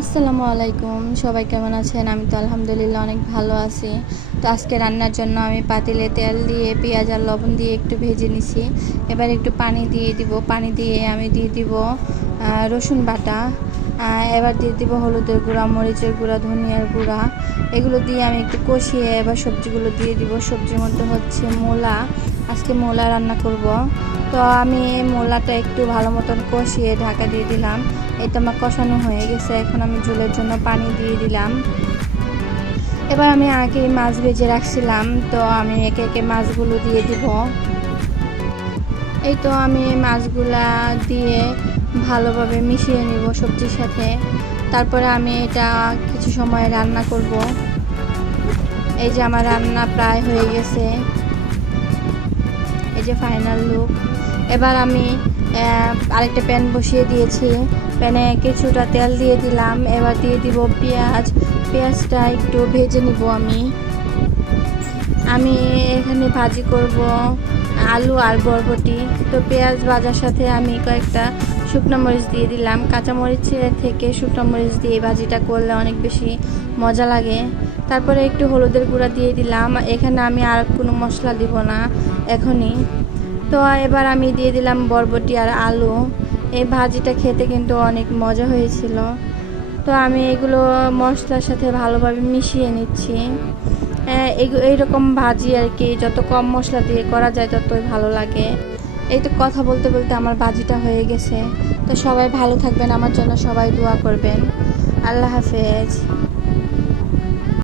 আসসালামু আলাইকুম, সবাই কেমন আছেন? আমি তো আলহামদুলিল্লাহ অনেক ভালো আছি। তো আজকে রান্নার জন্য আমি পাতিলে তেল দিয়ে পেঁয়াজ আর লবণ দিয়ে একটু ভেজে নিছি। এবার একটু পানি দিয়ে দিব, পানি দিয়ে আমি দিয়ে দিব রসুন বাটা। এবার দিয়ে দিব হলুদের গুঁড়া, মরিচের গুঁড়া, ধনিয়ার গুঁড়া। এগুলো দিয়ে আমি একটু কষিয়ে এবার সবজিগুলো দিয়ে দিব। সবজির মধ্যে হচ্ছে মূলা, আজকে মূলা রান্না করব। তো আমি মূলাটা একটু ভালো মতন কষিয়ে ঢাকা দিয়ে দিলাম। এই তো আমার কষানো হয়ে গেছে, এখন আমি ঝোলের জন্য পানি দিয়ে দিলাম। এবার আমি আগে মাছ ভেজে রাখছিলাম, তো আমি একে একে মাছগুলো দিয়ে দিব। এই তো আমি মাছগুলা দিয়ে ভালোভাবে মিশিয়ে নিব সবজির সাথে। তারপরে আমি এটা কিছু সময় রান্না করব। এই যে আমার রান্না প্রায় হয়ে গেছে, এই যে ফাইনাল লুক। এবার আমি আরেকটা প্যান বসিয়ে দিয়েছি, প্যানে কিছুটা তেল দিয়ে দিলাম। এবার দিয়ে দিব পেঁয়াজ। পেঁয়াজটা একটু ভেজে নিব। আমি এখানে ভাজি করব আলু আর বরবটি। তো পেঁয়াজ ভাজার সাথে আমি কয়েকটা শুকনো মরিচ দিয়ে দিলাম। কাঁচা মরিচের থেকে শুকনো মরিচ দিয়ে ভাজিটা করলে অনেক বেশি মজা লাগে। তারপরে একটু হলুদের গুঁড়া দিয়ে দিলাম। এখানে আমি আর কোনো মশলা দিব না এখনই। তো এবার আমি দিয়ে দিলাম বরবটি আর আলু। এই ভাজিটা খেতে কিন্তু অনেক মজা হয়েছিল। তো আমি এগুলো মশলার সাথে ভালোভাবে মিশিয়ে নিচ্ছি। এইরকম ভাজি আর কি যত কম মশলা দিয়ে করা যায় ততই ভালো লাগে। এই তো কথা বলতে বলতে আমার ভাজিটা হয়ে গেছে। তো সবাই ভালো থাকবেন, আমার জন্য সবাই দোয়া করবেন। আল্লাহ হাফেজ।